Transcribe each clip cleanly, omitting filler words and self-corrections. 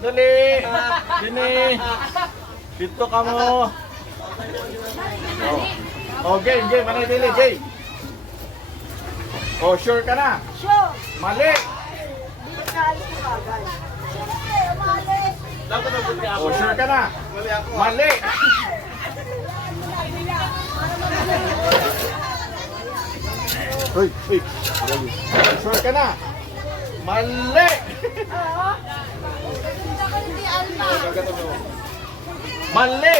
Dali! Dini! Dito ka mo! Oh, game, game. Ano yung dili, Jay? Oh, sure ka na? Sure. Mali! Hindi ka alis yung bagay. Siyempre, umalis. Oh, sure ka na? Mali! Uy, uy. Sure ka na? Mali! Oo. Hindi ka hindi alma. Mali!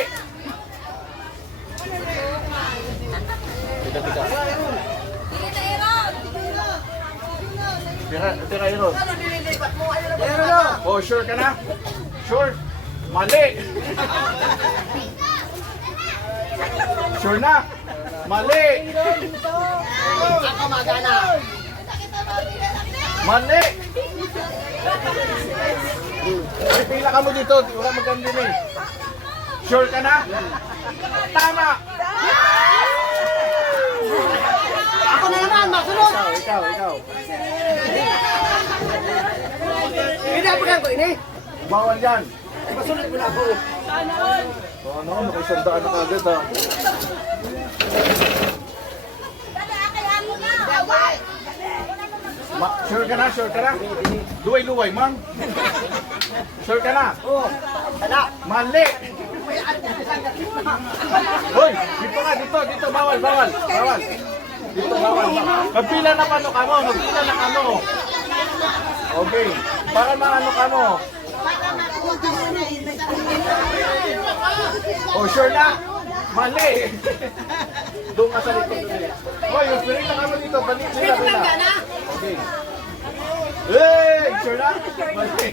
Tira yun. Oh, sure ka na? Sure? Mali! Sure na? Mali! Ako magana. Mali! Ay, pila ka mo dito. Wala maganda eh. Sure ka na? Tama! Ako na naman, masunod. Ikaw. Hindi ako ko ini. Bawal yan. Masunod mo na ako. Ano, nakisandaan na kagad ha. Sure ka na? Sure ka na? Luway-luway, mang. Sure ka na? Oo. Ala. Mali! Hoy! Dito nga, dito. Bawal. Dito, bawal. Magpila na kano ka mo. Okay. Para maano ka mo. Oh, sure na? Mali! Doon ka sa likod ulit. Hoy, yung spirit na kamo dito. Balik sila. Okay. Hey! Sure na? Mali!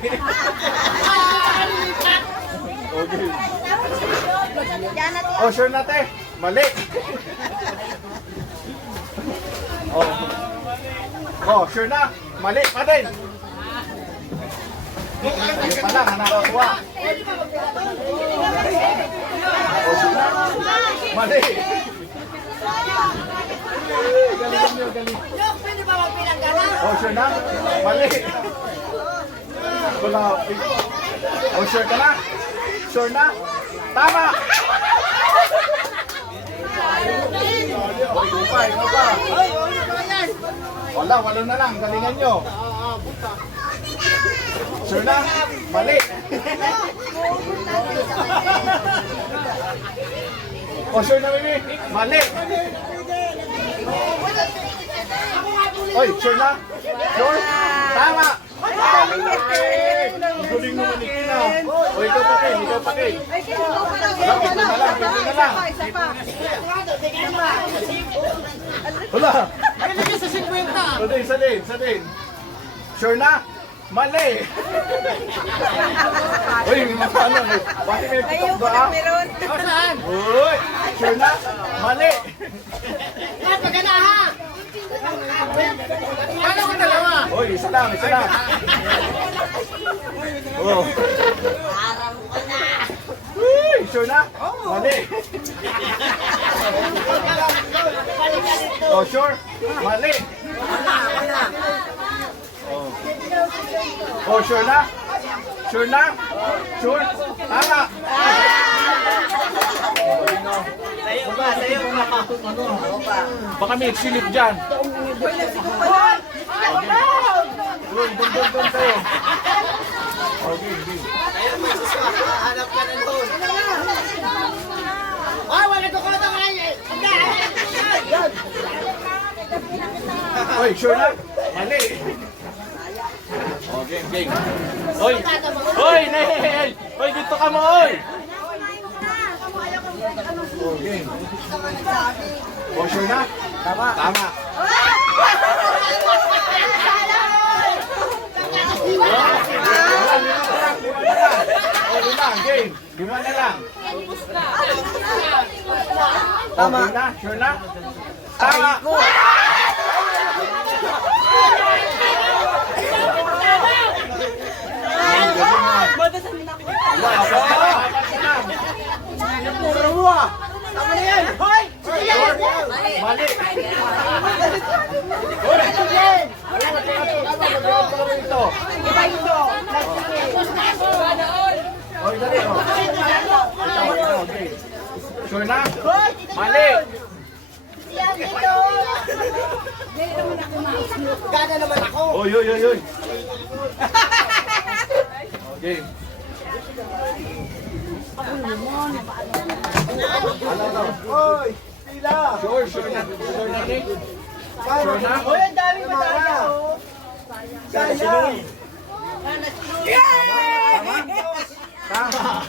Okay. Oh, sure na, te. Mali. Oh, sure na. Mali pa din. Yung pala, nakakuha. Oh, sure na. Mali. Galing nyo, galing. Pwede ba magpinanggana? Oh, sure na. Mali. Wala. Oh, sure ka na? Sure na? Tama! Ikaw pa. Wala na lang. Galingan nyo. Sure na? Mali. Oh, sure na, Mimi? Mali. Oy, sure na? Sure? Tama! Guling naman ni Kina. O, ikaw pa kayo. Lapit na lang. Wala. Salin. Sure na? Mali. Uy, may makano. Bakit may pitok ba? Saan? Uy, sure na? Mali. Magana ha! Paano ko dalawa? Uy, isa lang. Oh. Uy, sure na? Mali. Oh, sure? Mali. Oh, sure na? Sure na? Sure? Tama. Baka may silip dyan. Doon kayo. Okay. Hanap ka na doon. Ay, wala ko kota ka na. Oy, sure na? Mali. Okay, game. Oy, Nel! Oy, dito ka mo, oy! Okay. Oh, sure na? Tama. Game. 5 na lang. Tama. Okay na? Sure na? Tama. Puro mo ah. Tama na yan. Hoy! Mali. Hoy! dali, oh. Ikaw, okay. Sure na? Mali! Yan dito. Gana naman ako. Oy, oy, oy, oy. Okay. Oy, pila. Sure na. Sure na, Nick? Sure na? Uy, ang dami madaya, oh. Sayang. Tama.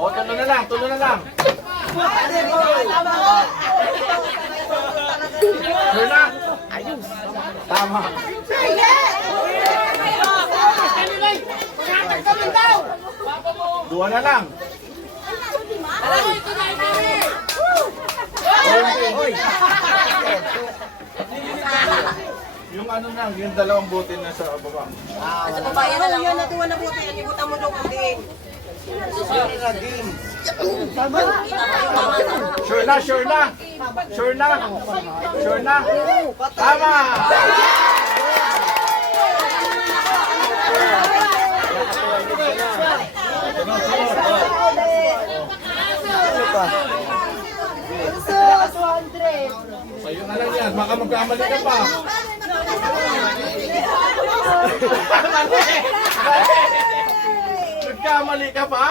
O, tulo na lang, tulo na lang. Sure na? Tama. Dua na lang. Oy. Yung ano lang, yung dalawang bote na sa baba. Sa babae na lang. Yan, natuwa na buti. Yan, ibutan mo daw kundi. Sure na, sure na. Sure na. Sure na. Tama. Sus, 100. Sa'yo na lang yan. Baka magkamali ka pa. Nagkamali ka pa?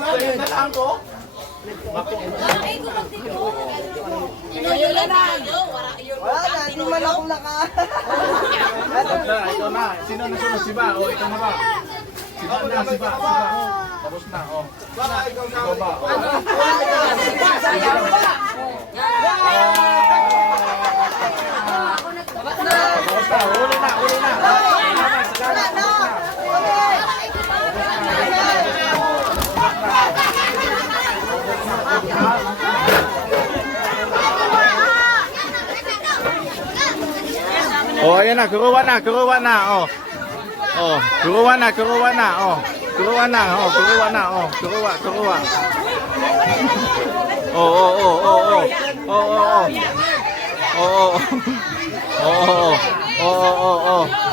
Sa'yo na lang ko. Wala na, hindi man ako naka. Ito na. Sino na sunod? Si Ba? O, ito na ba? Si Ba na, si Ba. Tapos na, o. Ikaw ba? O. Tapos na, huli na, huli na. Salamat, salamat, tapos na. Oh, ayan na, kuruwa na, kuruwa na, oh. Oh, kuruwa na, kuruwa na, oh. Kuruwa na, oh, kuruwa na, oh. Kuruwa, kuruwa. Oh, oh, oh, oh, oh. Oh, oh, oh. Oh, oh, oh. Oh, oh, oh. Oh, oh, oh, oh.